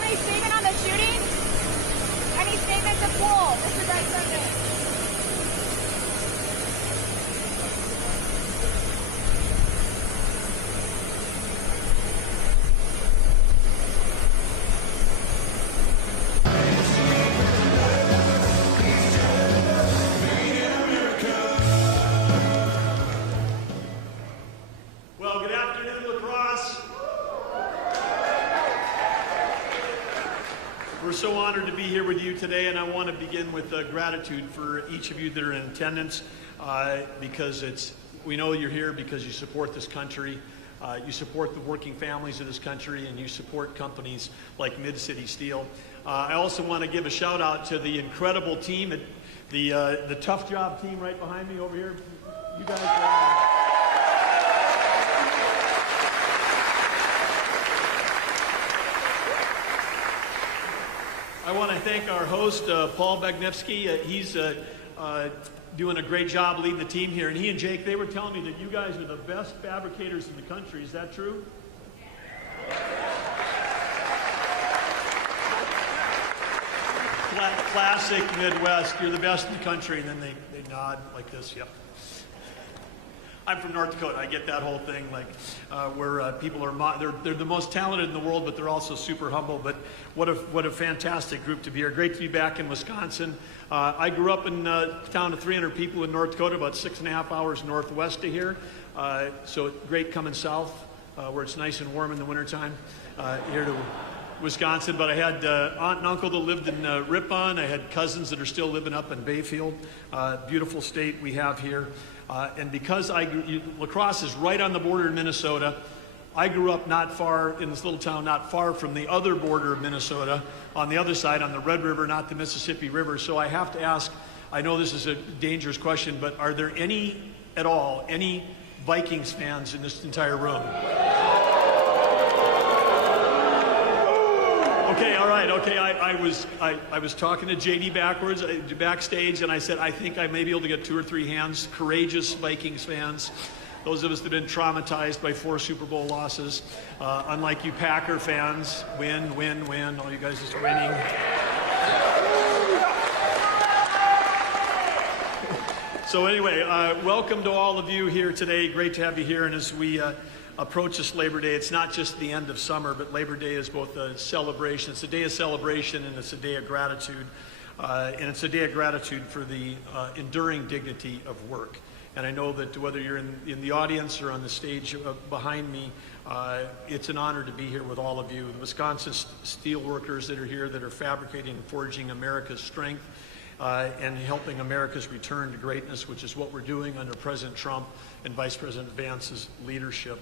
have any statement on the shooting? Any statement to pool? Mr. Vice President. Well, good afternoon, Lacrosse. We're so honored to be here with you today, and I want to begin with gratitude for each of you that are in attendance because we know you're here because you support this country, you support the working families of this country, and you support companies like Mid-City Steel. I also want to give a shout out to the incredible team, the Tough Job team right behind me over here. You guys I want to thank our host, Paul Bagnevsky. He's doing a great job leading the team here. And he and Jake, they were telling me that you guys are the best fabricators in the country. Is that true? Classic Midwest. You're the best in the country. And then they nod like this. Yep. I'm from North Dakota. I get that whole thing, like where people are they're the most talented in the world, but they're also super humble. But what a fantastic group to be here. Great to be back in Wisconsin. I grew up in a town of 300 people in North Dakota, about 6.5 hours northwest of here. So great coming south, where it's nice and warm in the wintertime, here to Wisconsin. But I had aunt and uncle that lived in Ripon. I had cousins that are still living up in Bayfield. Beautiful state we have here. And because La Crosse is right on the border of Minnesota, I grew up not far in this little town, not far from the other border of Minnesota, on the other side, on the Red River, not the Mississippi River. So I have to ask, I know this is a dangerous question, but are there any Vikings fans in this entire room? Okay, all right, okay. I was talking to JD backstage, and I said, I think I may be able to get 2 or 3 hands. Courageous Vikings fans. Those of us that have been traumatized by 4 Super Bowl losses. Unlike you Packer fans, win. All you guys just winning. So anyway, welcome to all of you here today. Great to have you here. And as we approach this Labor Day, it's not just the end of summer, but Labor Day is both a celebration. It's a day of celebration and it's a day of gratitude. And it's a day of gratitude for the enduring dignity of work. And I know that whether you're in the audience or on the stage behind me, it's an honor to be here with all of you. The Wisconsin steel workers that are here that are fabricating and forging America's strength and helping America's return to greatness, which is what we're doing under President Trump and Vice President Vance's leadership.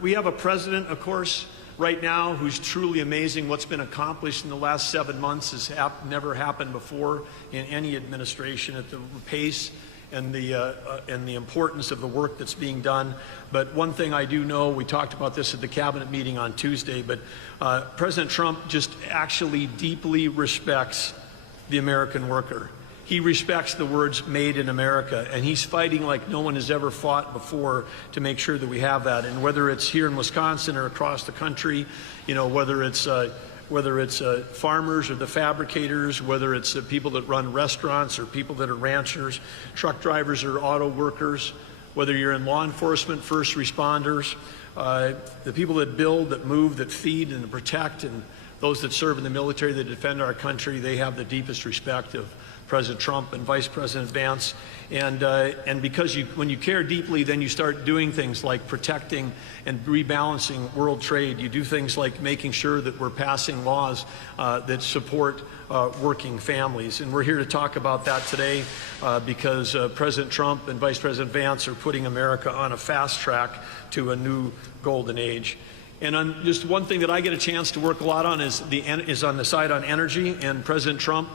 We have a president, of course, right now who's truly amazing. What's been accomplished in the last 7 months has never happened before in any administration at the pace and the importance of the work that's being done. But one thing I do know, we talked about this at the cabinet meeting on Tuesday, but President Trump just actually deeply respects the American worker. He respects the words "made in America," and he's fighting like no one has ever fought before to make sure that we have that. And whether it's here in Wisconsin or across the country, you know, whether it's farmers or the fabricators, whether it's people that run restaurants or people that are ranchers, truck drivers or auto workers, whether you're in law enforcement, first responders, the people that build, that move, that feed and protect, and those that serve in the military that defend our country, they have the deepest respect of President Trump and Vice President Vance. And because when you care deeply, then you start doing things like protecting and rebalancing world trade. You do things like making sure that we're passing laws that support working families. And we're here to talk about that today because President Trump and Vice President Vance are putting America on a fast track to a new golden age. And on just one thing that I get a chance to work a lot on is on the side on energy. And President Trump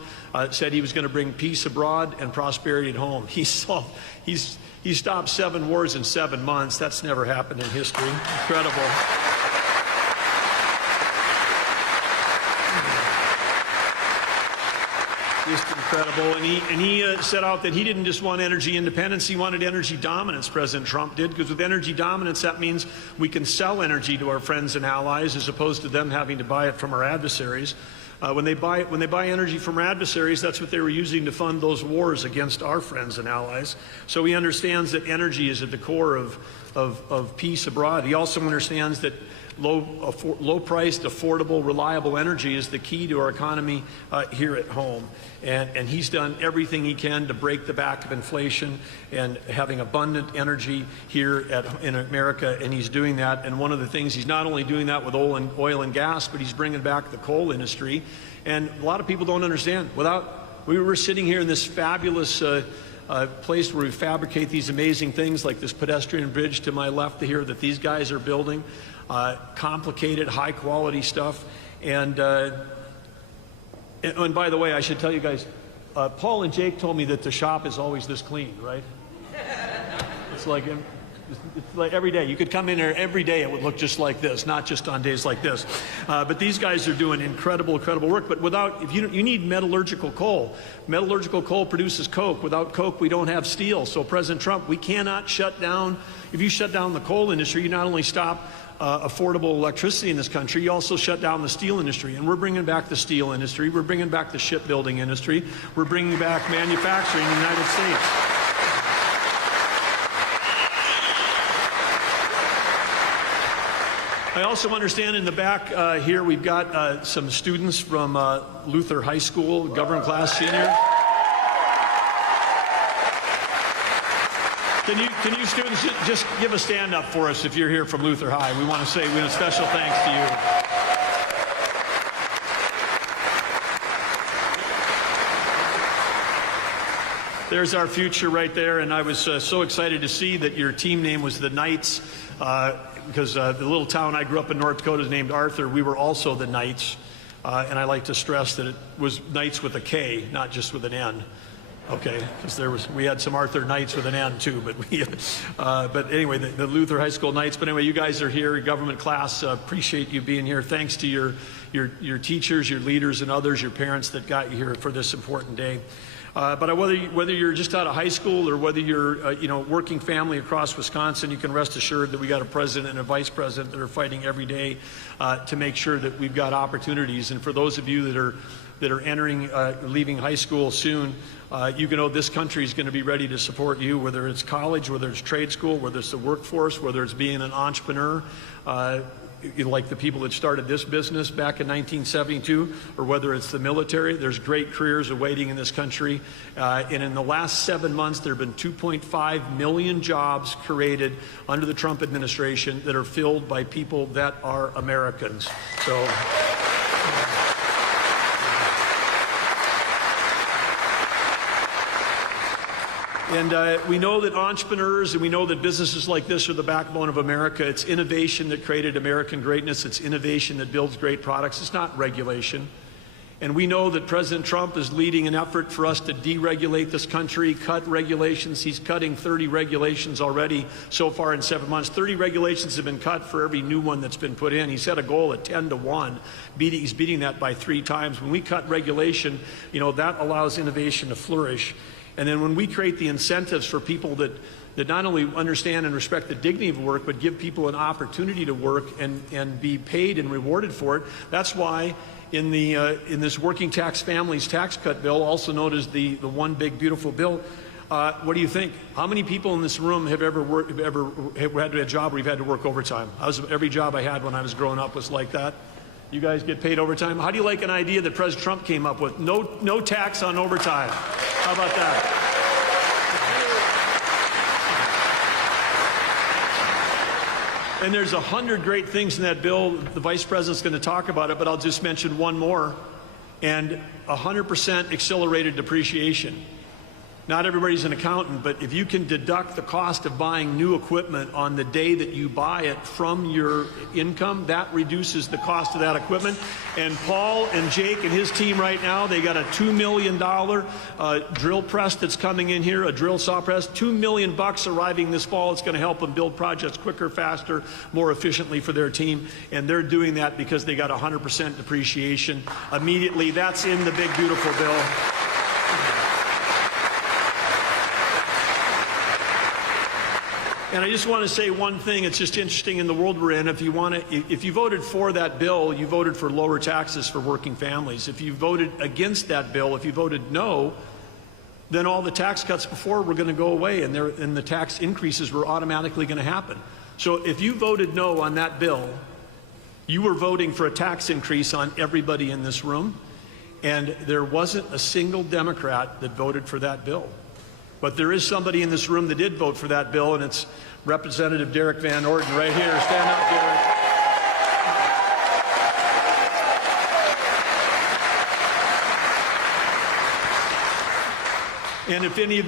said he was going to bring peace abroad and prosperity at home. He stopped 7 wars in 7 months. That's never happened in history. Incredible. Just incredible. And he set out that he didn't just want energy independence, he wanted energy dominance, President Trump did, because with energy dominance, that means we can sell energy to our friends and allies as opposed to them having to buy it from our adversaries. When they buy energy from our adversaries, that's what they were using to fund those wars against our friends and allies. So he understands that energy is at the core of peace abroad. He also understands that low-priced, affordable, reliable energy is the key to our economy here at home. And he's done everything he can to break the back of inflation and having abundant energy here in America, and he's doing that. And one of the things, he's not only doing that with oil and gas, but he's bringing back the coal industry. And a lot of people don't understand. We were sitting here in this fabulous place where we fabricate these amazing things like this pedestrian bridge to my left here that these guys are building. Complicated, high-quality stuff. And by the way, I should tell you guys, Paul and Jake told me that the shop is always this clean, right? It's like every day. You could come in here every day, it would look just like this, not just on days like this. But these guys are doing incredible work. But you need metallurgical coal. Metallurgical coal produces coke. Without coke, we don't have steel. So President Trump, we cannot shut down. If you shut down the coal industry, you not only stop affordable electricity in this country, you also shut down the steel industry. And we're bringing back the steel industry. We're bringing back the shipbuilding industry. We're bringing back manufacturing in the United States. I also understand in the back here we've got some students from Luther High School, government class senior. Can you students just give a stand up for us if you're here from Luther High? We want to say a special thanks to you. There's our future right there, and I was so excited to see that your team name was the Knights, because the little town I grew up in, North Dakota, is named Arthur. We were also the Knights, and I like to stress that it was Knights with a K, not just with an N. Okay, because we had some Arthur Knights with an N too, but anyway, the Luther High School Knights. But anyway, you guys are here, government class. Appreciate you being here. Thanks to your teachers, your leaders, and others, your parents that got you here for this important day. But whether you're just out of high school or whether you're working family across Wisconsin, you can rest assured that we got a president and a vice president that are fighting every day to make sure that we've got opportunities. And for those of you that are entering, leaving high school soon, you can know this country is going to be ready to support you, whether it's college, whether it's trade school, whether it's the workforce, whether it's being an entrepreneur, like the people that started this business back in 1972, or whether it's the military. There's great careers awaiting in this country. And in the last 7 months, there have been 2.5 million jobs created under the Trump administration that are filled by people that are Americans. So. And we know that entrepreneurs and we know that businesses like this are the backbone of America. It's innovation that created American greatness. It's innovation that builds great products. It's not regulation. And we know that President Trump is leading an effort for us to deregulate this country, cut regulations. He's cutting 30 regulations already so far in 7 months. 30 regulations have been cut for every new one that's been put in. He set a goal at 10 to 1. He's beating that by 3 times. When we cut regulation, that allows innovation to flourish. And then when we create the incentives for people that not only understand and respect the dignity of work, but give people an opportunity to work and be paid and rewarded for it, that's why in this working tax families tax cut bill, also known as the One Big Beautiful Bill, what do you think? How many people in this room have ever had a job where you've had to work overtime? Every job I had when I was growing up was like that. You guys get paid overtime. How do you like an idea that President Trump came up with? No tax on overtime. How about that? And there's 100 great things in that bill. The Vice President's going to talk about it, but I'll just mention one more. And 100% accelerated depreciation. Not everybody's an accountant, but if you can deduct the cost of buying new equipment on the day that you buy it from your income, that reduces the cost of that equipment. And Paul and Jake and his team right now, they got a $2 million drill press that's coming in here, a drill saw press, $2 million arriving this fall. It's going to help them build projects quicker, faster, more efficiently for their team. And they're doing that because they got 100% depreciation immediately. That's in the big, beautiful bill. And I just want to say one thing. It's just interesting in the world we're in. If you voted for that bill, you voted for lower taxes for working families. If you voted against that bill, if you voted no, then all the tax cuts before were going to go away, and the tax increases were automatically going to happen. So if you voted no on that bill, you were voting for a tax increase on everybody in this room, and there wasn't a single Democrat that voted for that bill. But there is somebody in this room that did vote for that bill, and it's Representative Derek Van Orden right here. Stand up, Derek. And if any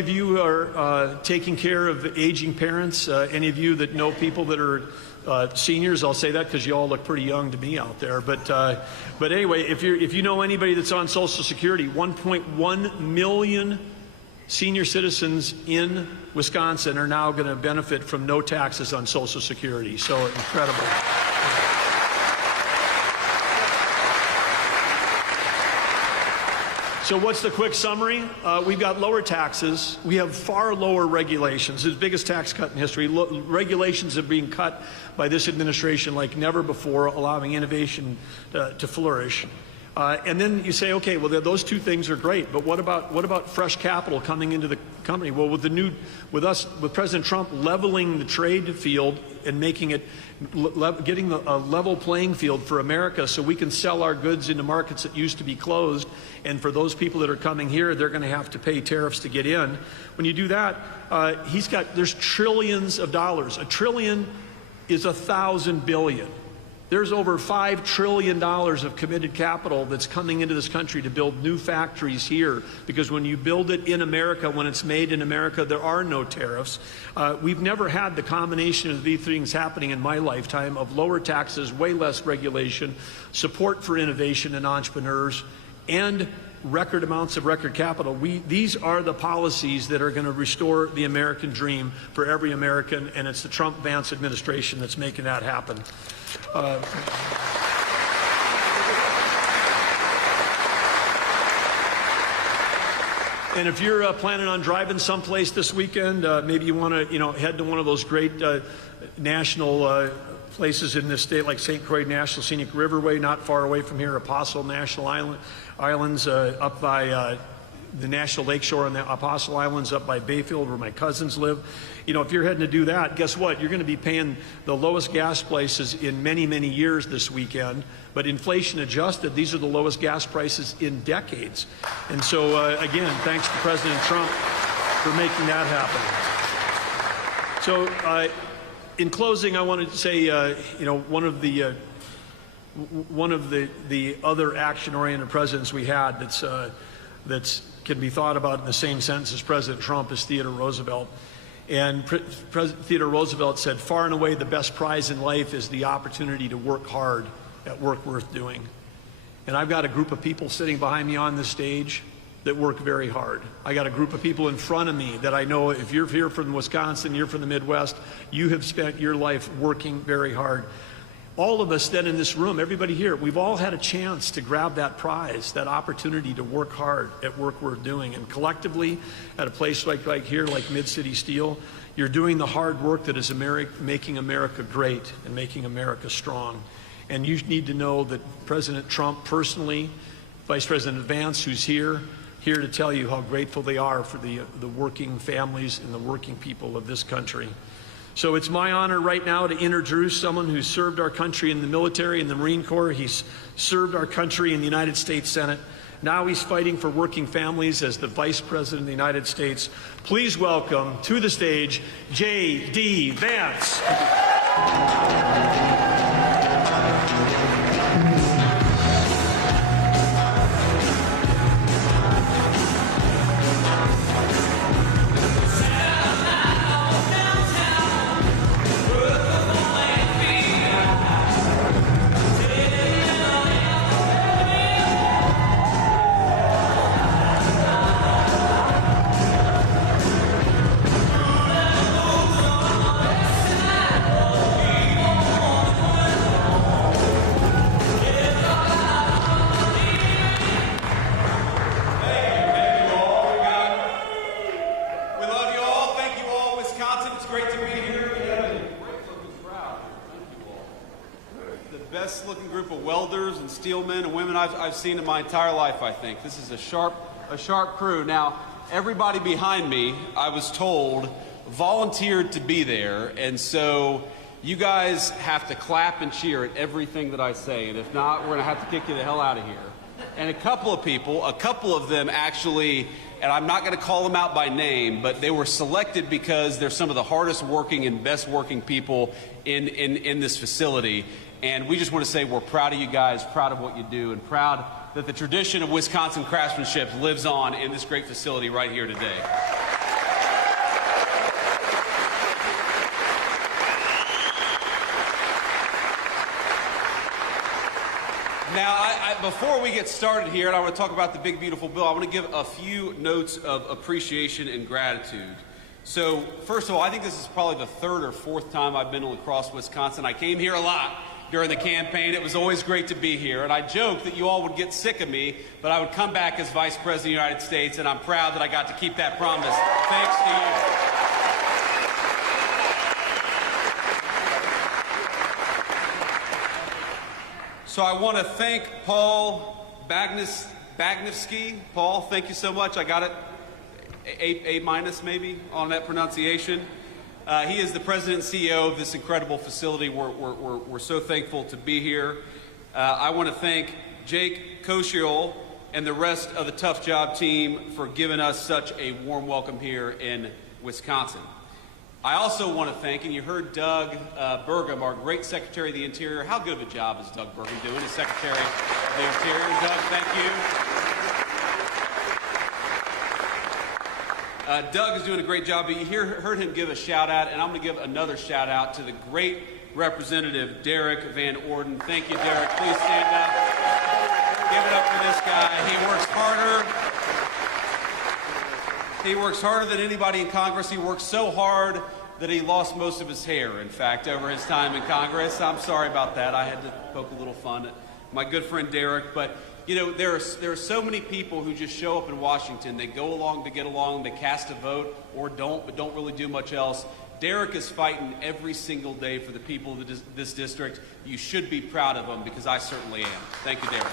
of you are taking care of aging parents, any of you that know people that are seniors, I'll say that because you all look pretty young to me out there. But anyway, if you know anybody that's on Social Security, 1.1 million senior citizens in Wisconsin are now going to benefit from no taxes on Social Security. So incredible. So what's the quick summary? We've got lower taxes. We have far lower regulations. It's the biggest tax cut in history. Regulations are being cut by this administration like never before, allowing innovation to flourish. And then you say, okay, well, those two things are great, but what about fresh capital coming into the company? Well, with President Trump leveling the trade field and making it, getting a level playing field for America so we can sell our goods into markets that used to be closed, and for those people that are coming here, they're going to have to pay tariffs to get in. When you do that, there's trillions of dollars. A trillion is 1,000 billion. There's over $5 trillion of committed capital that's coming into this country to build new factories here, because when you build it in America, when it's made in America, there are no tariffs. We've never had the combination of these things happening in my lifetime of lower taxes, way less regulation, support for innovation and entrepreneurs, and record amounts of record capital. These are the policies that are going to restore the American dream for every American, and it's the Trump-Vance administration that's making that happen. And if you're planning on driving someplace this weekend, maybe you want to, head to one of those great national places in this state, like St. Croix National Scenic Riverway, not far away from here, Apostle National Islands, up by the National Lakeshore on the Apostle Islands, up by Bayfield where my cousins live. If you're heading to do that, guess what? You're going to be paying the lowest gas prices in many, many years this weekend. But inflation adjusted, these are the lowest gas prices in decades. And so, again, thanks to President Trump for making that happen. So, in closing, I wanted to say, one of the other action-oriented presidents we had that's can be thought about in the same sense as President Trump is Theodore Roosevelt. And President Theodore Roosevelt said, far and away the best prize in life is the opportunity to work hard at work worth doing. And I've got a group of people sitting behind me on this stage that work very hard. I got a group of people in front of me that I know, if you're here from Wisconsin, you're from the Midwest, you have spent your life working very hard. All of us then in this room, everybody here, we've all had a chance to grab that prize, that opportunity to work hard at work we're doing. And collectively, at a place like here, like Mid-City Steel, you're doing the hard work that is making America great and making America strong. And you need to know that President Trump personally, Vice President Vance, who's here to tell you how grateful they are for the working families and the working people of this country. So it's my honor right now to introduce someone who served our country in the military, in the Marine Corps. He's served our country in the United States Senate. Now he's fighting for working families as the Vice President of the United States. Please welcome to the stage, J.D. Vance. best looking group of welders and steelmen and women I've seen in my entire life, I think. This is a sharp crew. Now, everybody behind me, I was told, volunteered to be there, and so you guys have to clap and cheer at everything that I say, and if not, we're going to have to kick you the hell out of here. And a couple of them actually, and I'm not going to call them out by name, but they were selected because they're some of the hardest working and best working people in this facility. And we just want to say we're proud of you guys, proud of what you do, and proud that the tradition of Wisconsin craftsmanship lives on in this great facility right here today. Now, before we get started here, and I want to talk about the big, beautiful bill, I want to give a few notes of appreciation and gratitude. So, first of all, I think this is probably the third or fourth time I've been to La Crosse, Wisconsin. I came here a lot during the campaign. It was always great to be here, and I joked that you all would get sick of me, but I would come back as Vice President of the United States, and I'm proud that I got to keep that promise, thanks to you. So I want to thank Paul Bagnevsky. Paul, thank you so much. I got it A minus maybe on that pronunciation. He is the president and CEO of this incredible facility. We're so thankful to be here. I want to thank Jake Koshiol and the rest of the Tough Job team for giving us such a warm welcome here in Wisconsin. I also want to thank, and you heard Doug Burgum, our great Secretary of the Interior. How good of a job is Doug Burgum doing as Secretary of the Interior? Doug, thank you. Doug is doing a great job, but you heard him give a shout out, and I'm going to give another shout out to the great Representative Derek Van Orden. Thank you, Derek. Please stand up. Give it up for this guy. He works harder than anybody in Congress. He works so hard that he lost most of his hair, in fact, over his time in Congress. I'm sorry about that. I had to poke a little fun at my good friend Derek. But, you know, there are so many people who just show up in Washington. They go along to get along. They cast a vote or don't, but don't really do much else. Derek is fighting every single day for the people of this district. You should be proud of him, because I certainly am. Thank you, Derek.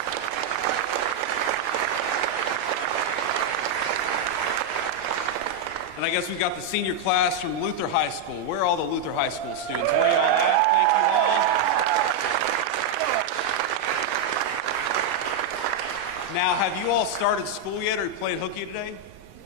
And I guess we've got the senior class from Luther High School. Where are all the Luther High School students? Where are y'all at? Thank you all. Now, have you all started school yet, or are you playing hooky today?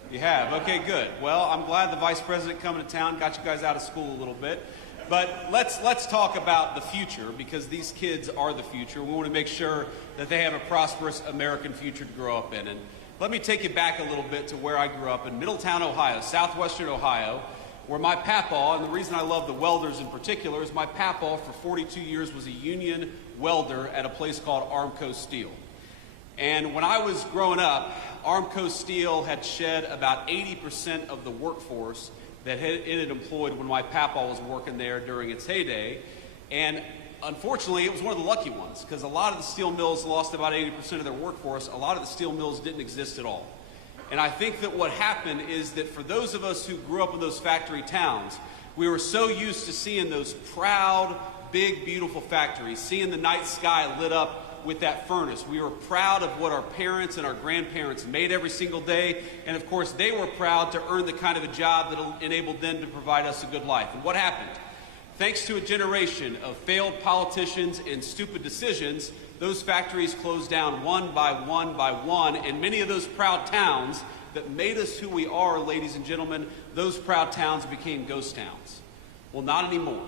You have? Okay, good. Well, I'm glad the Vice President coming to town got you guys out of school a little bit. But let's talk about the future, because these kids are the future. We want to make sure that they have a prosperous American future to grow up in. And let me take you back a little bit to where I grew up in Middletown, Ohio, southwestern Ohio, where my papaw, and the reason I love the welders in particular, is my papaw for 42 years was a union welder at a place called Armco Steel. And when I was growing up, Armco Steel had shed about 80% of the workforce that it had employed when my papaw was working there during its heyday. And unfortunately, it was one of the lucky ones, because a lot of the steel mills lost about 80% of their workforce. A lot of the steel mills didn't exist at all. And I think that what happened is that for those of us who grew up in those factory towns, we were so used to seeing those proud, big, beautiful factories, seeing the night sky lit up with that furnace. We were proud of what our parents and our grandparents made every single day. And of course, they were proud to earn the kind of a job that enabled them to provide us a good life. And what happened? Thanks to a generation of failed politicians and stupid decisions, those factories closed down one by one, and many of those proud towns that made us who we are, ladies and gentlemen, those proud towns became ghost towns. Well, not anymore.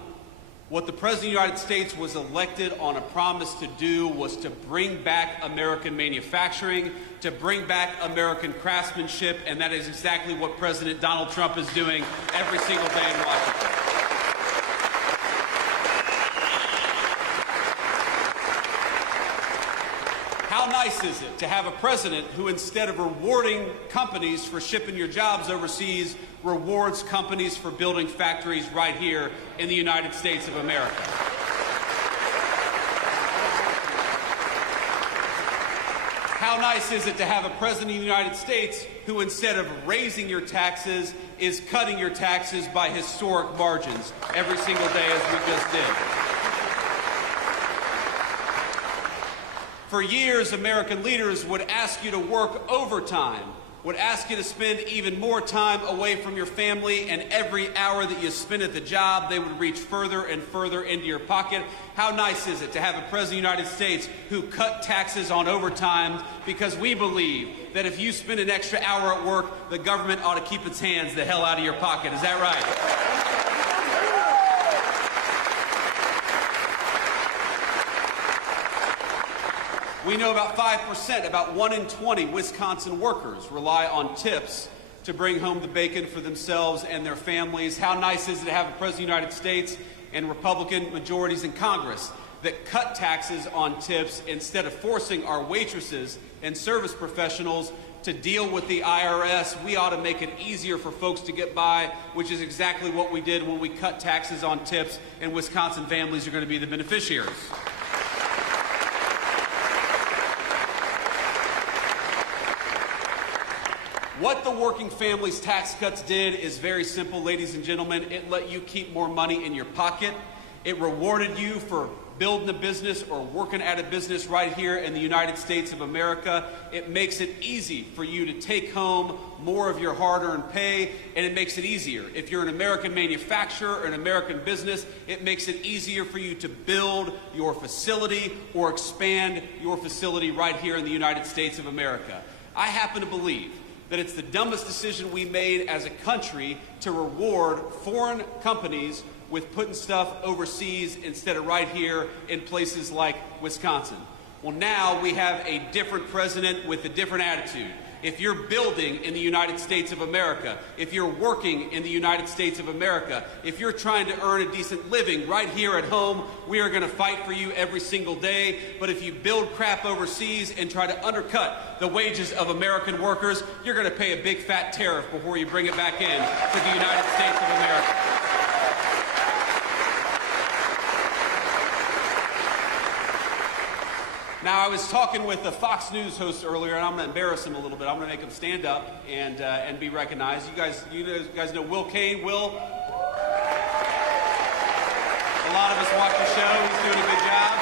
What the President of the United States was elected on a promise to do was to bring back American manufacturing, to bring back American craftsmanship, and that is exactly what President Donald Trump is doing every single day in Washington. How nice is it to have a president who, instead of rewarding companies for shipping your jobs overseas, rewards companies for building factories right here in the United States of America? How nice is it to have a president of the United States who, instead of raising your taxes, is cutting your taxes by historic margins every single day, as we just did? For years, American leaders would ask you to work overtime, would ask you to spend even more time away from your family, and every hour that you spend at the job, they would reach further and further into your pocket. How nice is it to have a President of the United States who cut taxes on overtime, because we believe that if you spend an extra hour at work, the government ought to keep its hands the hell out of your pocket. Is that right? We know about 5%, about 1 in 20 Wisconsin workers rely on tips to bring home the bacon for themselves and their families. How nice is it to have a President of the United States and Republican majorities in Congress that cut taxes on tips instead of forcing our waitresses and service professionals to deal with the IRS. We ought to make it easier for folks to get by, which is exactly what we did when we cut taxes on tips, and Wisconsin families are going to be the beneficiaries. What the working families tax cuts did is very simple, ladies and gentlemen. It let you keep more money in your pocket. It rewarded you for building a business or working at a business right here in the United States of America. It makes it easy for you to take home more of your hard-earned pay, and it makes it easier. If you're an American manufacturer or an American business, it makes it easier for you to build your facility or expand your facility right here in the United States of America. I happen to believe that it's the dumbest decision we made as a country to reward foreign companies with putting stuff overseas instead of right here in places like Wisconsin. Well, now we have a different president with a different attitude. If you're building in the United States of America, if you're working in the United States of America, if you're trying to earn a decent living right here at home, we are going to fight for you every single day. But if you build crap overseas and try to undercut the wages of American workers, you're going to pay a big fat tariff before you bring it back in to the United States of America. Now, I was talking with a Fox News host earlier, and I'm going to embarrass him a little bit. I'm going to make him stand up and be recognized. You guys know Will Kane. Will, a lot of us watch the show. He's doing a good job.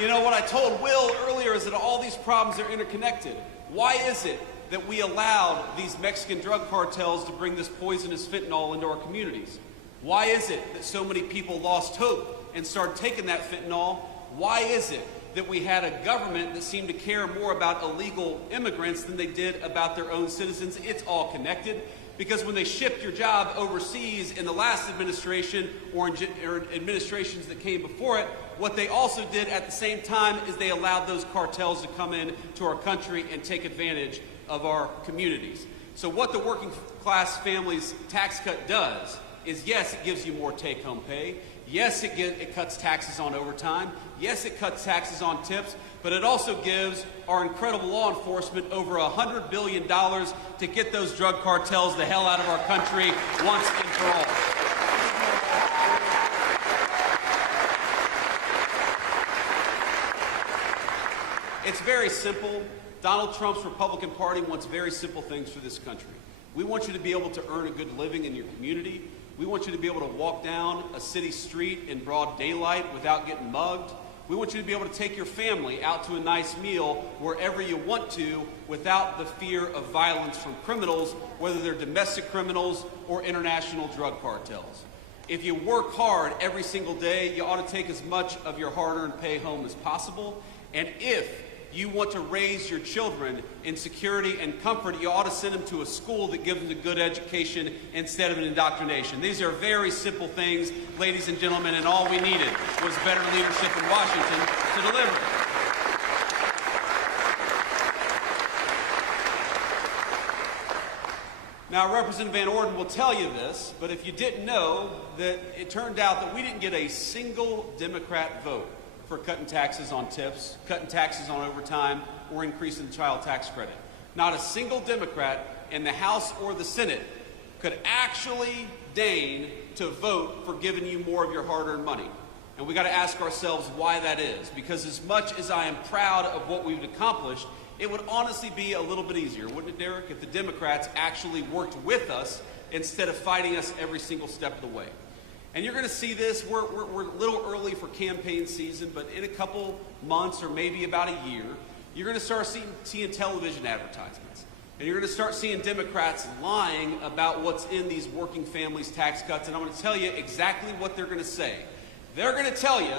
You know, what I told Will earlier is that all these problems are interconnected. Why is it that we allowed these Mexican drug cartels to bring this poisonous fentanyl into our communities? Why is it that so many people lost hope and started taking that fentanyl? Why is it that we had a government that seemed to care more about illegal immigrants than they did about their own citizens? It's all connected, because when they shipped your job overseas in the last administration or administrations that came before it, what they also did at the same time is they allowed those cartels to come in to our country and take advantage of our communities. So what the working class families tax cut does is, yes, it gives you more take-home pay. Yes, it cuts taxes on overtime. Yes, it cuts taxes on tips, but it also gives our incredible law enforcement over $100 billion to get those drug cartels the hell out of our country once and for all. It's very simple. Donald Trump's Republican Party wants very simple things for this country. We want you to be able to earn a good living in your community. We want you to be able to walk down a city street in broad daylight without getting mugged. We want you to be able to take your family out to a nice meal wherever you want to without the fear of violence from criminals, whether they're domestic criminals or international drug cartels. If you work hard every single day, you ought to take as much of your hard-earned pay home as possible. And if you want to raise your children in security and comfort, you ought to send them to a school that gives them a good education instead of an indoctrination. These are very simple things, ladies and gentlemen, and all we needed was better leadership in Washington to deliver. Now, Representative Van Orden will tell you this, but if you didn't know, that it turned out that we didn't get a single Democrat vote for cutting taxes on tips, cutting taxes on overtime, or increasing the child tax credit. Not a single Democrat in the House or the Senate could actually deign to vote for giving you more of your hard-earned money. And we got to ask ourselves why that is. Because as much as I am proud of what we've accomplished, it would honestly be a little bit easier, wouldn't it, Derek, if the Democrats actually worked with us instead of fighting us every single step of the way. And you're going to see this, we're a little early for campaign season, but in a couple months or maybe about a year, you're going to start seeing television advertisements. And you're going to start seeing Democrats lying about what's in these working families tax cuts. And I'm going to tell you exactly what they're going to say. They're going to tell you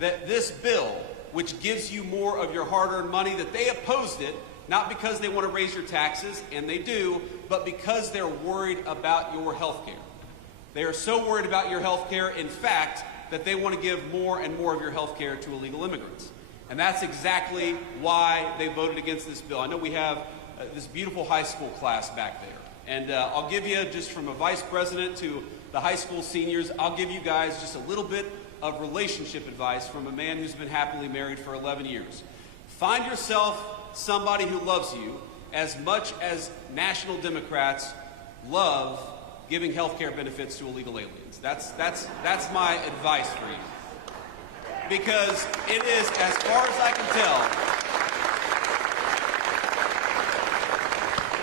that this bill, which gives you more of your hard-earned money, that they opposed it, not because they want to raise your taxes, and they do, but because they're worried about your health care. They are so worried about your health care, in fact, that they want to give more and more of your health care to illegal immigrants. And that's exactly why they voted against this bill. I know we have this beautiful high school class back there. And I'll give you, just from a vice president to the high school seniors, I'll give you guys just a little bit of relationship advice from a man who's been happily married for 11 years. Find yourself somebody who loves you as much as national Democrats love giving health care benefits to illegal aliens. That's my advice for you. Because it is, as far as I can tell,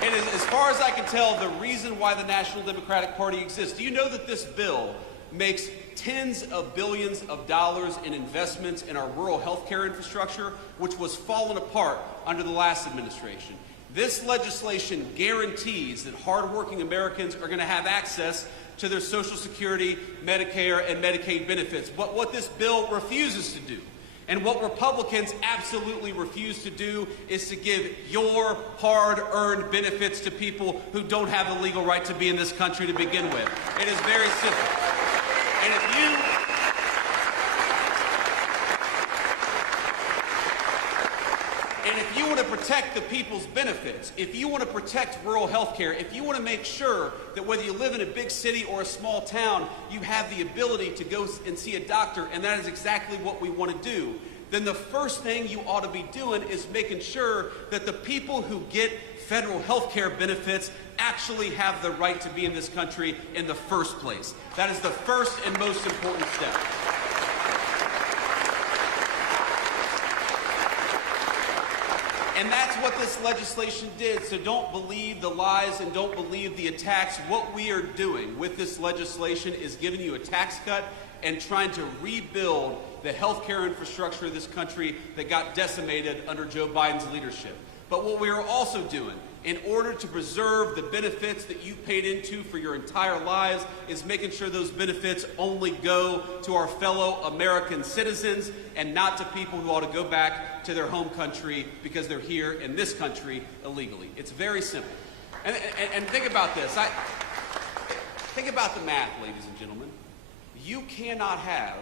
as far as I can tell, the reason why the National Democratic Party exists. Do you know that this bill makes tens of billions of dollars in investments in our rural health care infrastructure, which was fallen apart under the last administration? This legislation guarantees that hardworking Americans are going to have access to their Social Security, Medicare, and Medicaid benefits. But what this bill refuses to do, and what Republicans absolutely refuse to do, is to give your hard-earned benefits to people who don't have a legal right to be in this country to begin with. It is very simple. And if you want to protect the people's benefits, if you want to protect rural health care, if you want to make sure that whether you live in a big city or a small town, you have the ability to go and see a doctor, and that is exactly what we want to do, then the first thing you ought to be doing is making sure that the people who get federal health care benefits actually have the right to be in this country in the first place. That is the first and most important step. And that's what this legislation did. So don't believe the lies and don't believe the attacks. What we are doing with this legislation is giving you a tax cut and trying to rebuild the healthcare infrastructure of this country that got decimated under Joe Biden's leadership. But what we are also doing, in order to preserve the benefits that you paid into for your entire lives, is making sure those benefits only go to our fellow American citizens and not to people who ought to go back to their home country because they're here in this country illegally. It's very simple. And think about this. Think about the math, ladies and gentlemen. You cannot have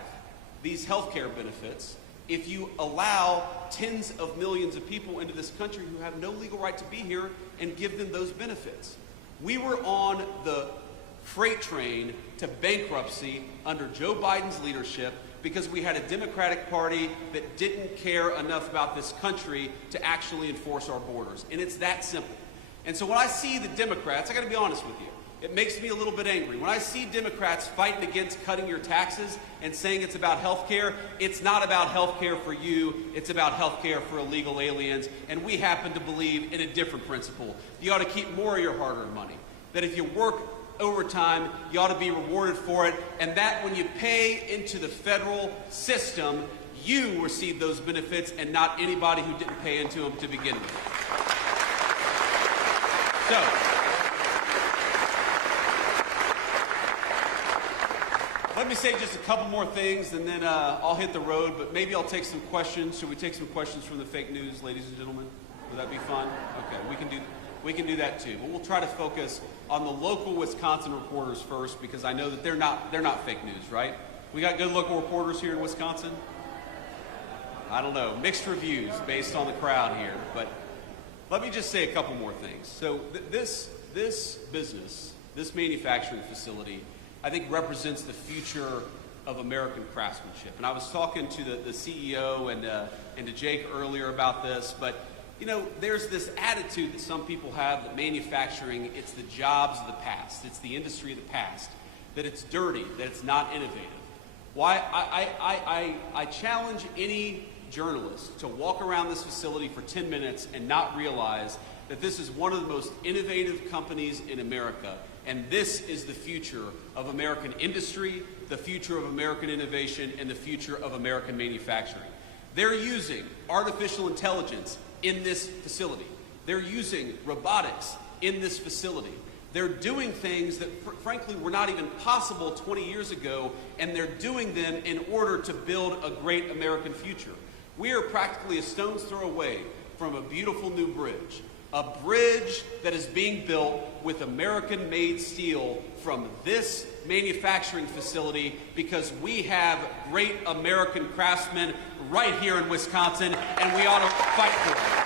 these health care benefits if you allow tens of millions of people into this country who have no legal right to be here and give them those benefits. We were on the freight train to bankruptcy under Joe Biden's leadership because we had a Democratic Party that didn't care enough about this country to actually enforce our borders. And it's that simple. And so when I see the Democrats, I got to be honest with you, it makes me a little bit angry. When I see Democrats fighting against cutting your taxes and saying it's about health care, it's not about health care for you, it's about health care for illegal aliens, and we happen to believe in a different principle. You ought to keep more of your hard-earned money. That if you work overtime, you ought to be rewarded for it, and that when you pay into the federal system, you receive those benefits and not anybody who didn't pay into them to begin with. So, let me say just a couple more things, and then I'll hit the road, but maybe I'll take some questions. Should we take some questions from the fake news, ladies and gentlemen? Would that be fun? Okay, we can do that too. But we'll try to focus on the local Wisconsin reporters first, because I know that they're not fake news, right? We got good local reporters here in Wisconsin? I don't know, mixed reviews based on the crowd here, but let me just say a couple more things. So this business, this manufacturing facility, I think represents the future of American craftsmanship. And I was talking to the CEO and to Jake earlier about this, but you know, there's this attitude that some people have that manufacturing, it's the jobs of the past, it's the industry of the past, that it's dirty, that it's not innovative. Why? I challenge any journalist to walk around this facility for 10 minutes and not realize that this is one of the most innovative companies in America. And this is the future of American industry, the future of American innovation and the future of American manufacturing. They're using artificial intelligence in this facility. They're using robotics in this facility. They're doing things that, frankly, were not even possible 20 years ago, and they're doing them in order to build a great American future. We are practically a stone's throw away from a beautiful new bridge, a bridge that is being built with American-made steel from this manufacturing facility, because we have great American craftsmen right here in Wisconsin, and we ought to fight for it.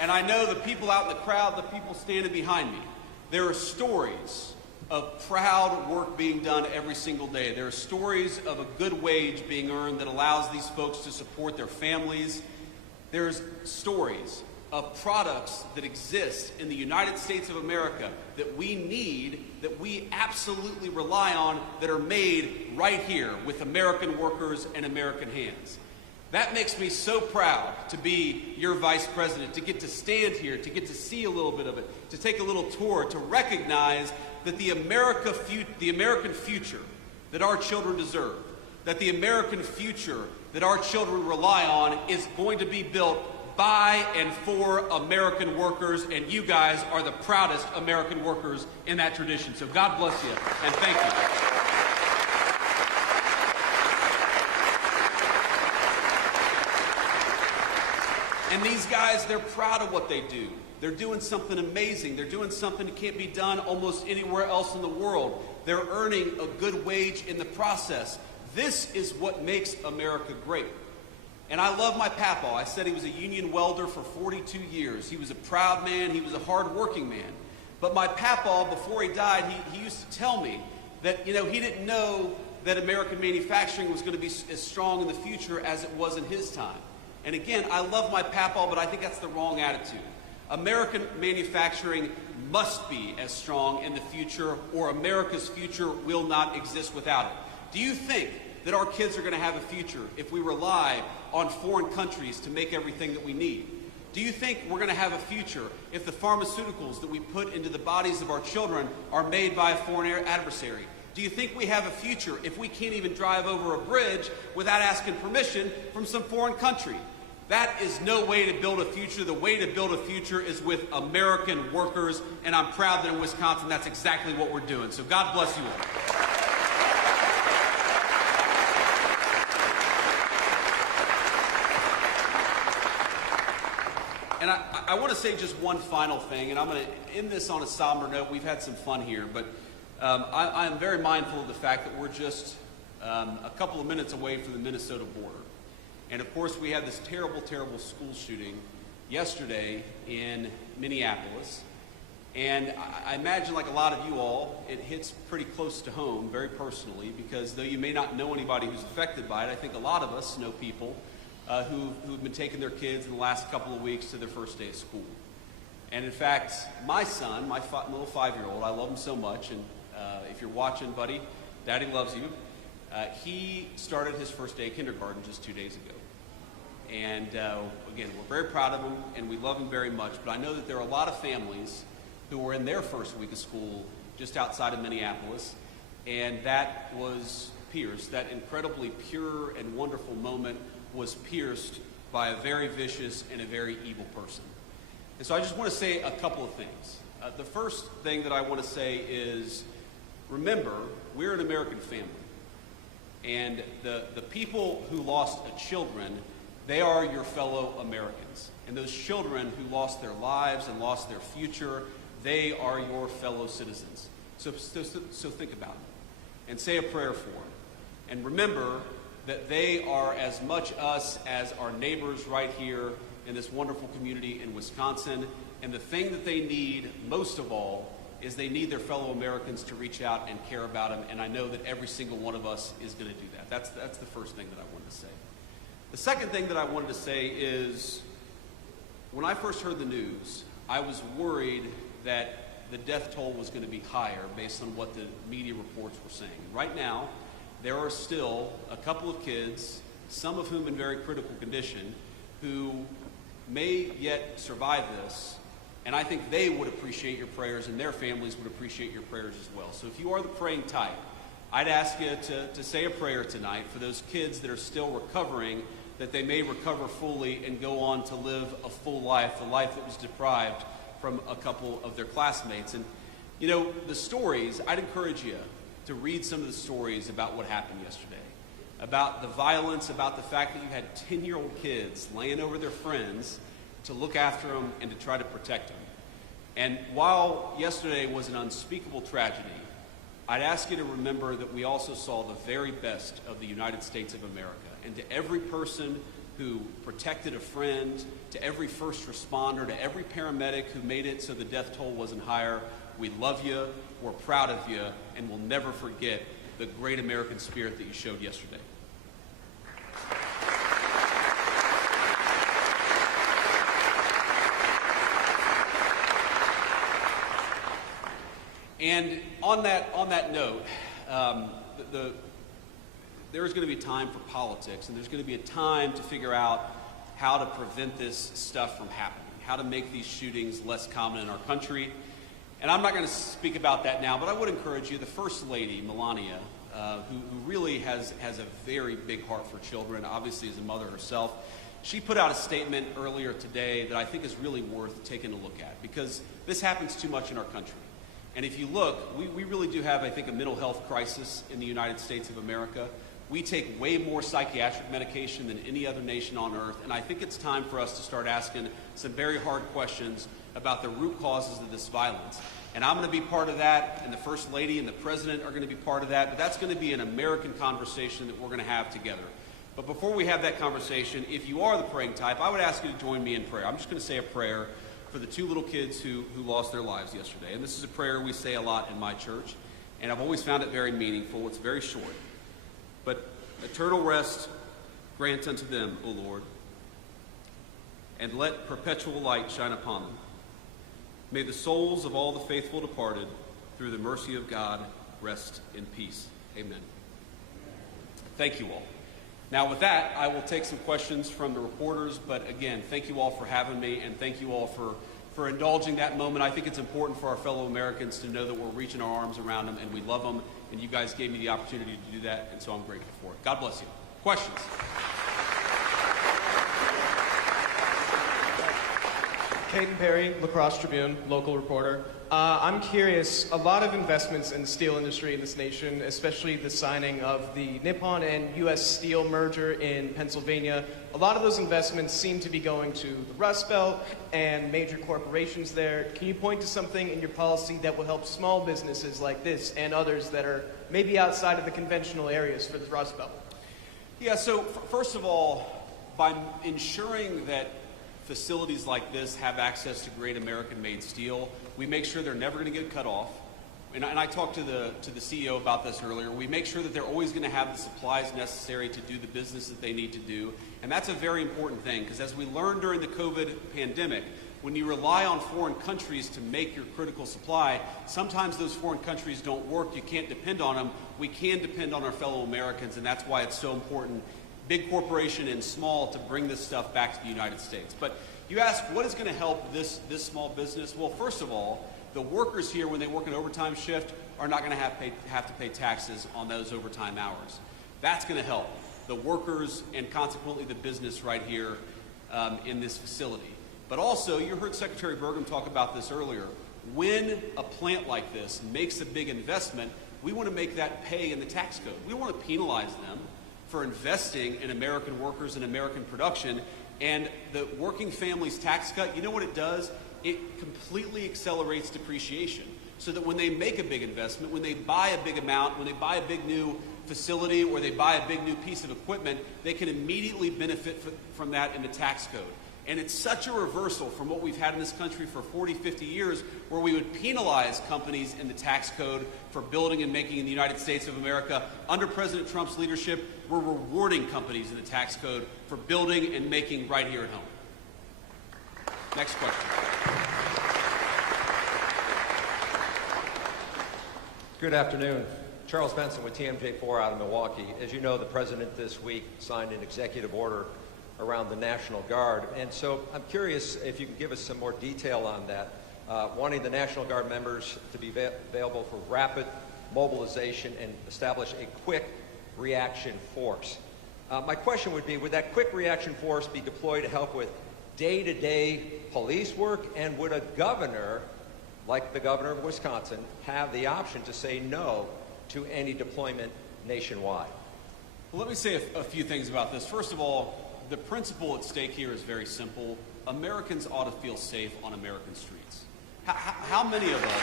And I know the people out in the crowd, the people standing behind me, there are stories of proud work being done every single day. There are stories of a good wage being earned that allows these folks to support their families. There's stories of products that exist in the United States of America that we need, that we absolutely rely on, that are made right here with American workers and American hands. That makes me so proud to be your vice president, to get to stand here, to get to see a little bit of it, to take a little tour, to recognize that the American future that our children deserve, that the American future that our children rely on is going to be built by and for American workers, and you guys are the proudest American workers in that tradition. So God bless you, and thank you. And these guys, they're proud of what they do. They're doing something amazing. They're doing something that can't be done almost anywhere else in the world. They're earning a good wage in the process. This is what makes America great. And I love my papaw. I said he was a union welder for 42 years. He was a proud man. He was a hard-working man. But my papaw, before he died, he used to tell me that, he didn't know that American manufacturing was going to be as strong in the future as it was in his time. And again, I love my papaw, but I think that's the wrong attitude. American manufacturing must be as strong in the future, or America's future will not exist without it. Do you think that our kids are going to have a future if we rely on foreign countries to make everything that we need? Do you think we're going to have a future if the pharmaceuticals that we put into the bodies of our children are made by a foreign adversary? Do you think we have a future if we can't even drive over a bridge without asking permission from some foreign country? That is no way to build a future. The way to build a future is with American workers, and I'm proud that in Wisconsin that's exactly what we're doing. So God bless you all. And I want to say just one final thing, and I'm going to end this on a somber note. We've had some fun here, but I am very mindful of the fact that we're just a couple of minutes away from the Minnesota border. And of course, we had this terrible, terrible school shooting yesterday in Minneapolis. And I imagine, like a lot of you all, it hits pretty close to home, very personally, because though you may not know anybody who's affected by it, I think a lot of us know people who've been taking their kids in the last couple of weeks to their first day of school. And in fact, my son, my little 5-year-old, I love him so much, and if you're watching, buddy, Daddy loves you. He started his first day of kindergarten just 2 days ago. And again, we're very proud of him, and we love him very much, but I know that there are a lot of families who are in their first week of school just outside of Minneapolis, and that was pierced. That incredibly pure and wonderful moment was pierced by a very vicious and a very evil person. And so I just want to say a couple of things. The first thing that I want to say is, remember, we're an American family. And the people who lost children, they are your fellow Americans. And those children who lost their lives and lost their future, they are your fellow citizens. So think about them and say a prayer for them. And remember that they are as much us as our neighbors right here in this wonderful community in Wisconsin. And the thing that they need most of all is they need their fellow Americans to reach out and care about them, and I know that every single one of us is going to do that. That's the first thing that I wanted to say. The second thing that I wanted to say is, when I first heard the news, I was worried that the death toll was going to be higher based on what the media reports were saying. Right now, there are still a couple of kids, some of whom in very critical condition, who may yet survive this, and I think they would appreciate your prayers and their families would appreciate your prayers as well. So if you are the praying type, I'd ask you to say a prayer tonight for those kids that are still recovering, that they may recover fully and go on to live a full life, the life that was deprived from a couple of their classmates. And you know, the stories, I'd encourage you to read some of the stories about what happened yesterday, about the violence, about the fact that you had 10-year-old kids laying over their friends to look after them and to try to protect them. And while yesterday was an unspeakable tragedy, I'd ask you to remember that we also saw the very best of the United States of America. And to every person who protected a friend, to every first responder, to every paramedic who made it so the death toll wasn't higher, we love you, we're proud of you, and we'll never forget the great American spirit that you showed yesterday. And on that note, there's going to be time for politics, and there's going to be a time to figure out how to prevent this stuff from happening, how to make these shootings less common in our country. And I'm not going to speak about that now, but I would encourage you, the First Lady, Melania, who really has a very big heart for children, obviously as a mother herself, she put out a statement earlier today that I think is really worth taking a look at, because this happens too much in our country. And if you look, we really do have, I think, a mental health crisis in the United States of America. We take way more psychiatric medication than any other nation on earth, and I think it's time for us to start asking some very hard questions about the root causes of this violence. And I'm going to be part of that, and the First Lady and the President are going to be part of that, but that's going to be an American conversation that we're going to have together. But before we have that conversation, if you are the praying type, I would ask you to join me in prayer. I'm just going to say a prayer for the two little kids who lost their lives yesterday. And this is a prayer we say a lot in my church, and I've always found it very meaningful. It's very short. But eternal rest grant unto them, O Lord, and let perpetual light shine upon them. May the souls of all the faithful departed, through the mercy of God, rest in peace. Amen. Thank you all. Now with that, I will take some questions from the reporters, but again, thank you all for having me, and thank you all for indulging that moment. I think it's important for our fellow Americans to know that we're reaching our arms around them and we love them, and you guys gave me the opportunity to do that, and so I'm grateful for it. God bless you. Questions? Caden Perry, La Crosse Tribune, local reporter. I'm curious, a lot of investments in the steel industry in this nation, especially the signing of the Nippon and U.S. Steel merger in Pennsylvania, a lot of those investments seem to be going to the Rust Belt and major corporations there. Can you point to something in your policy that will help small businesses like this and others that are maybe outside of the conventional areas for the Rust Belt? Yeah, so first of all, by ensuring that facilities like this have access to great American-made steel, we make sure they're never going to get cut off. And I talked to the CEO about this earlier. We make sure that they're always going to have the supplies necessary to do the business that they need to do. And that's a very important thing, because as we learned during the COVID pandemic, when you rely on foreign countries to make your critical supply, sometimes those foreign countries don't work. You can't depend on them. We can depend on our fellow Americans, and that's why it's so important, big corporation and small, to bring this stuff back to the United States. But you ask, what is going to help this small business? Well, first of all, the workers here, when they work an overtime shift, are not going to have to pay taxes on those overtime hours. That's going to help the workers and consequently the business right here in this facility. But also, you heard Secretary Burgum talk about this earlier. When a plant like this makes a big investment, we want to make that pay in the tax code. We don't want to penalize them for investing in American workers and American production. And the working families tax cut, you know what it does? It completely accelerates depreciation, so that when they make a big investment, when they buy a big amount, when they buy a big new facility or they buy a big new piece of equipment, they can immediately benefit from that in the tax code. And it's such a reversal from what we've had in this country for 40, 50 years, where we would penalize companies in the tax code for building and making in the United States of America. Under President Trump's leadership, we're rewarding companies in the tax code for building and making right here at home. Next question. Good afternoon. Charles Benson with TMJ4 out of Milwaukee. As you know, the President this week signed an executive order around the National Guard. And so I'm curious if you can give us some more detail on that, wanting the National Guard members to be available for rapid mobilization and establish a quick reaction force. My question would be, would that quick reaction force be deployed to help with day-to-day police work, and would a governor, like the governor of Wisconsin, have the option to say no to any deployment nationwide? Well, let me say a few things about this. First of all, the principle at stake here is very simple. Americans ought to feel safe on American streets. How many of us...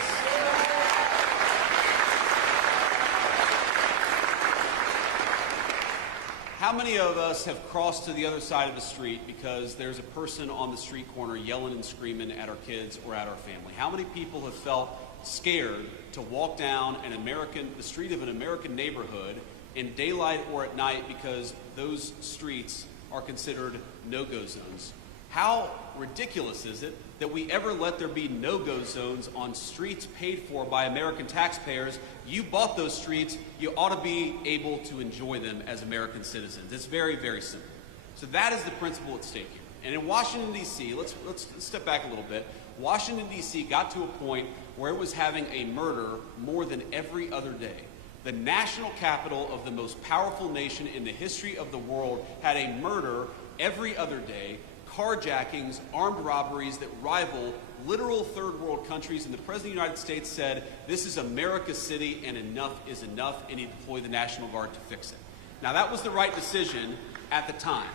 How many of us have crossed to the other side of the street because there's a person on the street corner yelling and screaming at our kids or at our family? How many people have felt scared to walk down the street of an American neighborhood in daylight or at night because those streets are considered no-go zones? How ridiculous is it that we ever let there be no-go zones on streets paid for by American taxpayers? You bought those streets, you ought to be able to enjoy them as American citizens. It's very, very simple. So that is the principle at stake here. And in Washington, D.C., let's step back a little bit. Washington, D.C. got to a point where it was having a murder more than every other day. The national capital of the most powerful nation in the history of the world had a murder every other day, carjackings, armed robberies that rival literal third world countries, and the President of the United States said, this is America's city and enough is enough, and he deployed the National Guard to fix it. Now that was the right decision at the time,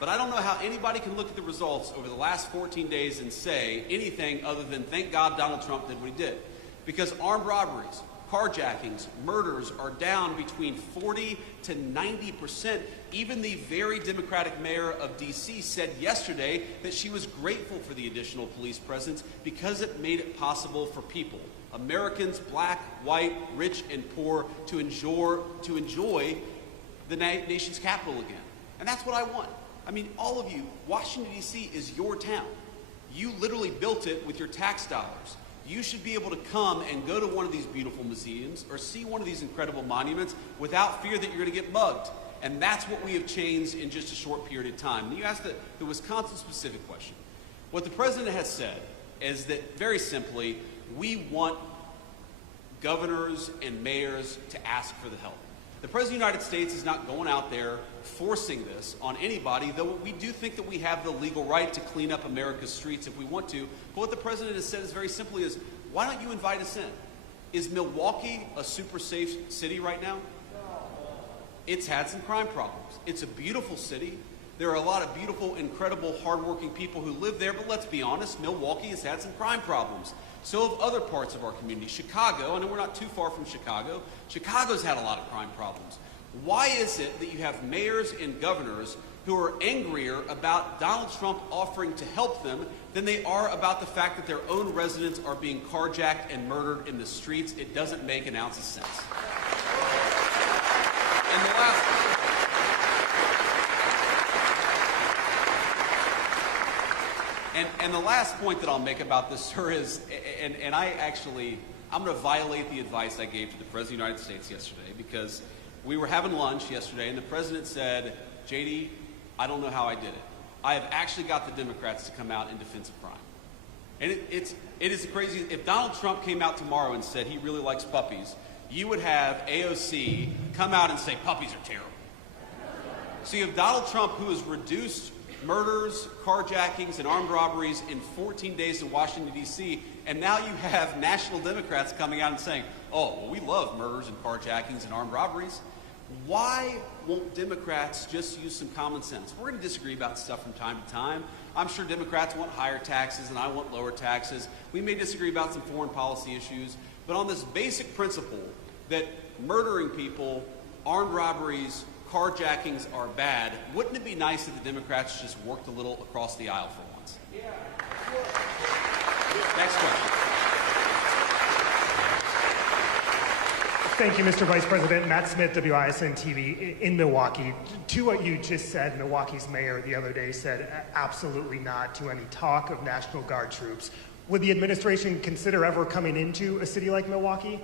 but I don't know how anybody can look at the results over the last 14 days and say anything other than thank God Donald Trump did what he did. Because armed robberies, carjackings, murders are down between 40 to 90%. Even the very Democratic mayor of D.C. said yesterday that she was grateful for the additional police presence because it made it possible for people, Americans, black, white, rich, and poor, to enjoy the nation's capital again. And that's what I want. I mean, all of you, Washington, D.C. is your town. You literally built it with your tax dollars. You should be able to come and go to one of these beautiful museums or see one of these incredible monuments without fear that you're going to get mugged. And that's what we have changed in just a short period of time. And you asked the Wisconsin-specific question. What the president has said is that, very simply, we want governors and mayors to ask for the help. The President of the United States is not going out there forcing this on anybody, though we do think that we have the legal right to clean up America's streets if we want to. But what the President has said is very simply is, why don't you invite us in? Is Milwaukee a super safe city right now? It's had some crime problems. It's a beautiful city. There are a lot of beautiful, incredible, hardworking people who live there, but let's be honest, Milwaukee has had some crime problems. So have other parts of our community. Chicago, I know we're not too far from Chicago. Chicago's had a lot of crime problems. Why is it that you have mayors and governors who are angrier about Donald Trump offering to help them than they are about the fact that their own residents are being carjacked and murdered in the streets? It doesn't make an ounce of sense. And the last... And the last point that I'll make about this, sir, is, I'm going to violate the advice I gave to the President of the United States yesterday, because we were having lunch yesterday, and the President said, JD, I don't know how I did it. I have actually got the Democrats to come out in defense of crime. And it is crazy. If Donald Trump came out tomorrow and said he really likes puppies, you would have AOC come out and say puppies are terrible. So you have Donald Trump, who has reduced murders, carjackings, and armed robberies in 14 days in Washington, D.C., and now you have national Democrats coming out and saying, oh, well, we love murders and carjackings and armed robberies. Why won't Democrats just use some common sense? We're going to disagree about stuff from time to time. I'm sure Democrats want higher taxes and I want lower taxes. We may disagree about some foreign policy issues, but on this basic principle that murdering people, armed robberies, carjackings are bad, wouldn't it be nice if the Democrats just worked a little across the aisle for once? Yeah. Next question. Thank you, Mr. Vice President. Matt Smith, WISN TV in Milwaukee. To what you just said, Milwaukee's mayor the other day said absolutely not to any talk of National Guard troops. Would the administration consider ever coming into a city like Milwaukee?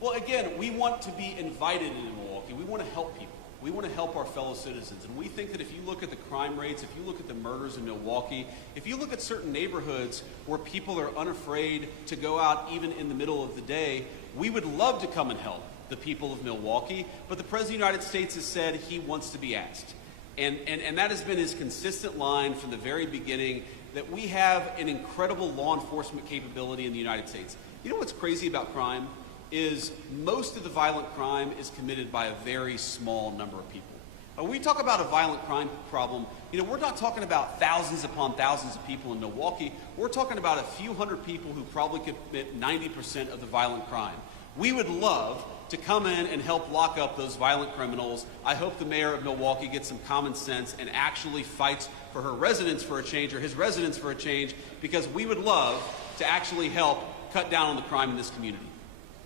Well, again, we want to be invited into Milwaukee. We want to help people. We want to help our fellow citizens. And we think that if you look at the crime rates, if you look at the murders in Milwaukee, if you look at certain neighborhoods where people are unafraid to go out even in the middle of the day, we would love to come and help the people of Milwaukee. But the President of the United States has said he wants to be asked. And that has been his consistent line from the very beginning, that we have an incredible law enforcement capability in the United States. You know what's crazy about crime? Is most of the violent crime is committed by a very small number of people. When we talk about a violent crime problem, you know, we're not talking about thousands upon thousands of people in Milwaukee. We're talking about a few hundred people who probably commit 90% of the violent crime. We would love to come in and help lock up those violent criminals. I hope the mayor of Milwaukee gets some common sense and actually fights for her residents for a change, or his residents for a change, because we would love to actually help cut down on the crime in this community.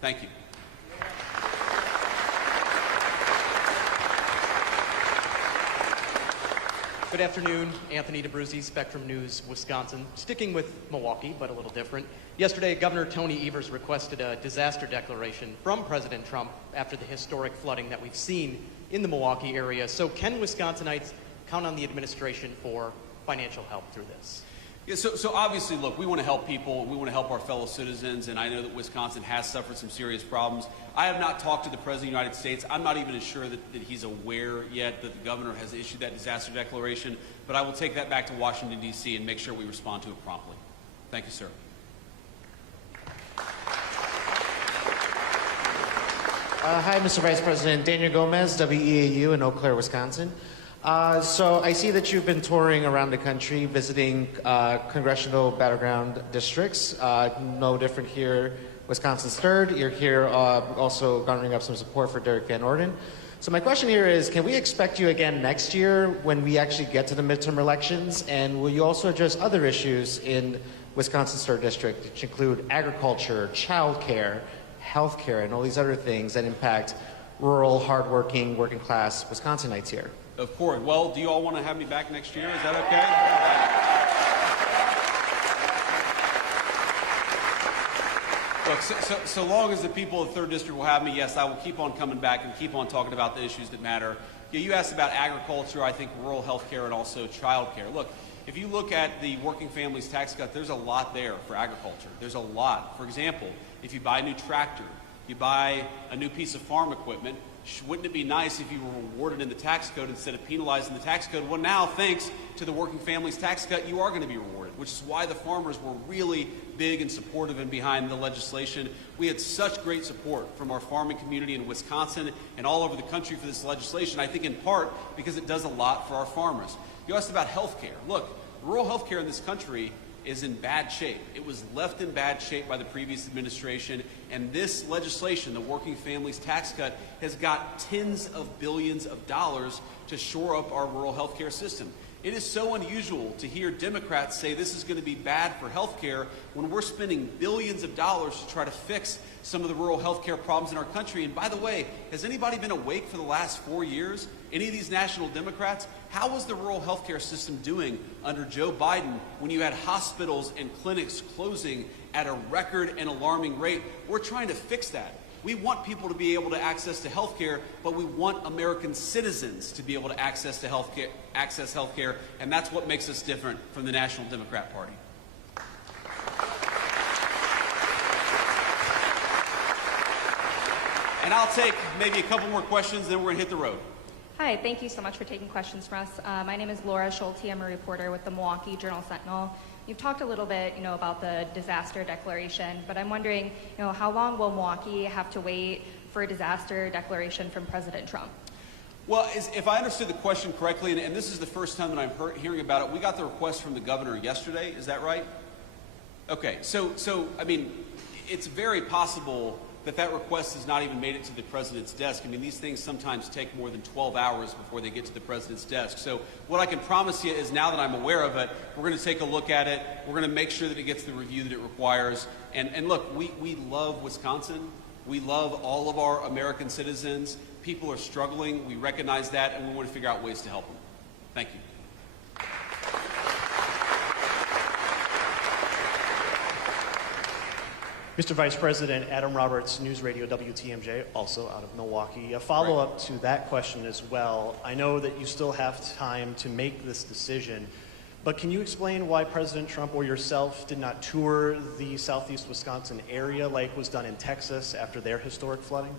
Thank you. Good afternoon, Anthony DeBruzzi, Spectrum News, Wisconsin. Sticking with Milwaukee, but a little different. Yesterday, Governor Tony Evers requested a disaster declaration from President Trump after the historic flooding that we've seen in the Milwaukee area. So can Wisconsinites count on the administration for financial help through this? Yeah, so obviously, look, we want to help people. We want to help our fellow citizens, and I know that Wisconsin has suffered some serious problems. I have not talked to the President of the United States. I'm not even sure that he's aware yet that the governor has issued that disaster declaration, but I will take that back to Washington, D.C. and make sure we respond to it promptly. Thank you, sir. Hi, Mr. Vice President. Daniel Gomez, WEAU in Eau Claire, Wisconsin. So I see that you've been touring around the country, visiting congressional battleground districts. No different here, Wisconsin's third. You're here also garnering up some support for Derek Van Orden. So my question here is, can we expect you again next year when we actually get to the midterm elections? And will you also address other issues in Wisconsin's third district, which include agriculture, childcare, healthcare, and all these other things that impact rural, hardworking, working class Wisconsinites here? Of course. Well, do you all want to have me back next year? Is that okay? Look, so long as the people of the 3rd District will have me, yes, I will keep on coming back and keep on talking about the issues that matter. Yeah, you asked about agriculture, I think rural health care, and also child care. Look, if you look at the working families tax cut, there's a lot there for agriculture. There's a lot. For example, if you buy a new tractor, you buy a new piece of farm equipment, wouldn't it be nice if you were rewarded in the tax code instead of penalized in the tax code? Well, now, thanks to the working families tax cut, you are going to be rewarded, which is why the farmers were really big and supportive and behind the legislation. We had such great support from our farming community in Wisconsin and all over the country for this legislation, I think in part because it does a lot for our farmers. You asked about health care. Look, rural health care in this country is in bad shape. It was left in bad shape by the previous administration, and this legislation, the Working Families Tax Cut, has got tens of billions of dollars to shore up our rural health care system. It is so unusual to hear Democrats say this is going to be bad for health care when we're spending billions of dollars to try to fix some of the rural health care problems in our country. And by the way, has anybody been awake for the last 4 years? Any of these national Democrats? How was the rural health care system doing under Joe Biden when you had hospitals and clinics closing at a record and alarming rate? We're trying to fix that. We want people to be able to access to health care, but we want American citizens to be able to access health care, and that's what makes us different from the National Democrat Party. And I'll take maybe a couple more questions, then we're going to hit the road. Hi, thank you so much for taking questions from us. My name is Laura Schulte. I'm a reporter with the Milwaukee Journal-Sentinel. You've talked a little bit, about the disaster declaration, but I'm wondering, how long will Milwaukee have to wait for a disaster declaration from President Trump? Well, if I understood the question correctly, and this is the first time that I'm hearing about it, we got the request from the governor yesterday. Is that right? Okay, so I mean, it's very possible that request has not even made it to the president's desk. I mean, these things sometimes take more than 12 hours before they get to the president's desk. So what I can promise you is now that I'm aware of it, we're going to take a look at it. We're going to make sure that it gets the review that it requires. And look, we love Wisconsin. We love all of our American citizens. People are struggling. We recognize that, and we want to figure out ways to help them. Thank you. Mr. Vice President, Adam Roberts, News Radio WTMJ, also out of Milwaukee. A follow-up to that question as well. I know that you still have time to make this decision, but can you explain why President Trump or yourself did not tour the southeast Wisconsin area like was done in Texas after their historic flooding?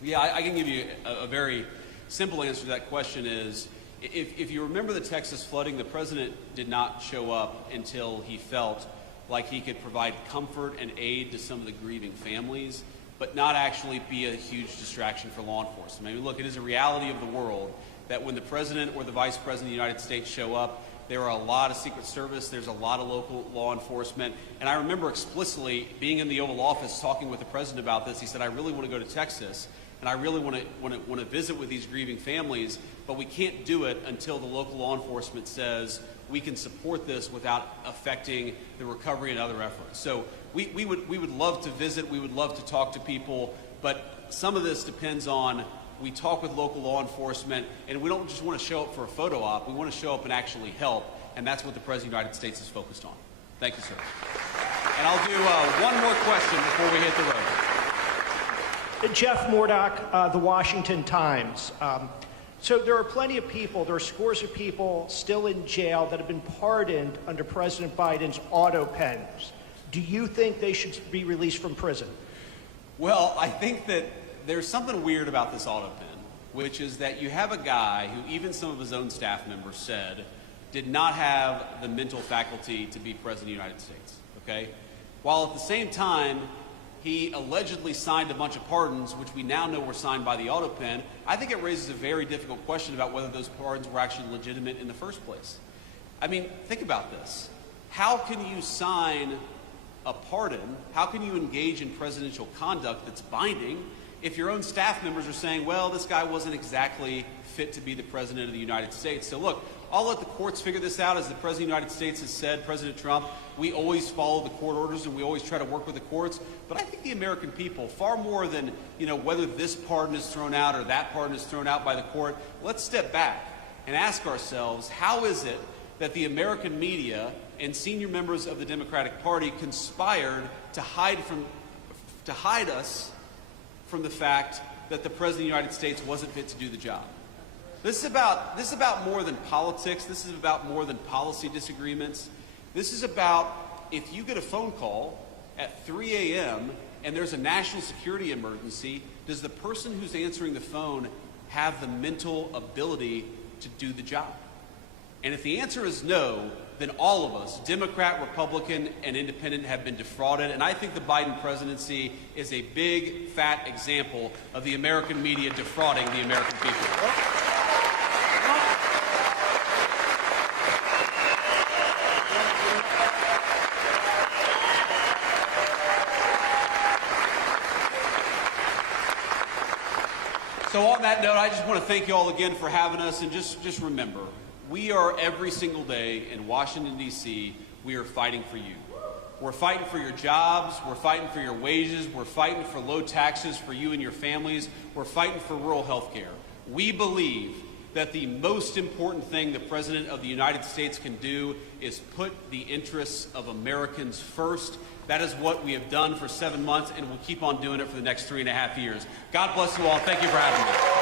Yeah, I can give you a very simple answer to that question is, if you remember the Texas flooding, the president did not show up until he felt like he could provide comfort and aid to some of the grieving families, but not actually be a huge distraction for law enforcement. I mean, look, it is a reality of the world that when the president or the vice president of the United States show up, there are a lot of Secret Service, there's a lot of local law enforcement. And I remember explicitly being in the Oval Office talking with the president about this. He said, I really want to go to Texas, and I really want to visit with these grieving families, but we can't do it until the local law enforcement says we can support this without affecting the recovery and other efforts. So we would love to visit, we would love to talk to people, but some of this depends on, we talk with local law enforcement, and we don't just want to show up for a photo op, we want to show up and actually help, and that's what the President of the United States is focused on. Thank you, sir. And I'll do one more question before we hit the road. Jeff Murdoch, The Washington Times. So there are plenty of people, there are scores of people still in jail that have been pardoned under President Biden's auto pens. Do you think they should be released from prison? Well, I think that there's something weird about this auto pen, which is that you have a guy who even some of his own staff members said did not have the mental faculty to be president of the United States, okay? While at the same time, he allegedly signed a bunch of pardons, which we now know were signed by the auto pen. I think it raises a very difficult question about whether those pardons were actually legitimate in the first place. I mean, think about this. How can you sign a pardon? How can you engage in presidential conduct that's binding if your own staff members are saying, well, this guy wasn't exactly fit to be the president of the United States? So look, I'll let the courts figure this out. As the president of the United States has said, President Trump, we always follow the court orders and we always try to work with the courts. But I think the American people, far more than whether this pardon is thrown out or that pardon is thrown out by the court, let's step back and ask ourselves, how is it that the American media and senior members of the Democratic Party conspired to hide us from the fact that the President of the United States wasn't fit to do the job? This is about more than politics. This is about more than policy disagreements. This is about, if you get a phone call at 3 a.m. and there's a national security emergency, does the person who's answering the phone have the mental ability to do the job? And if the answer is no, then all of us, Democrat, Republican, and Independent, have been defrauded. And I think the Biden presidency is a big, fat example of the American media defrauding the American people. So on that note, I just want to thank you all again for having us, and just remember, we are every single day in Washington, D.C., we are fighting for you. We're fighting for your jobs, we're fighting for your wages, we're fighting for low taxes for you and your families, we're fighting for rural health care. We believe that the most important thing the President of the United States can do is put the interests of Americans first. That is what we have done for 7 months, and we'll keep on doing it for the next 3.5 years. God bless you all. Thank you for having me.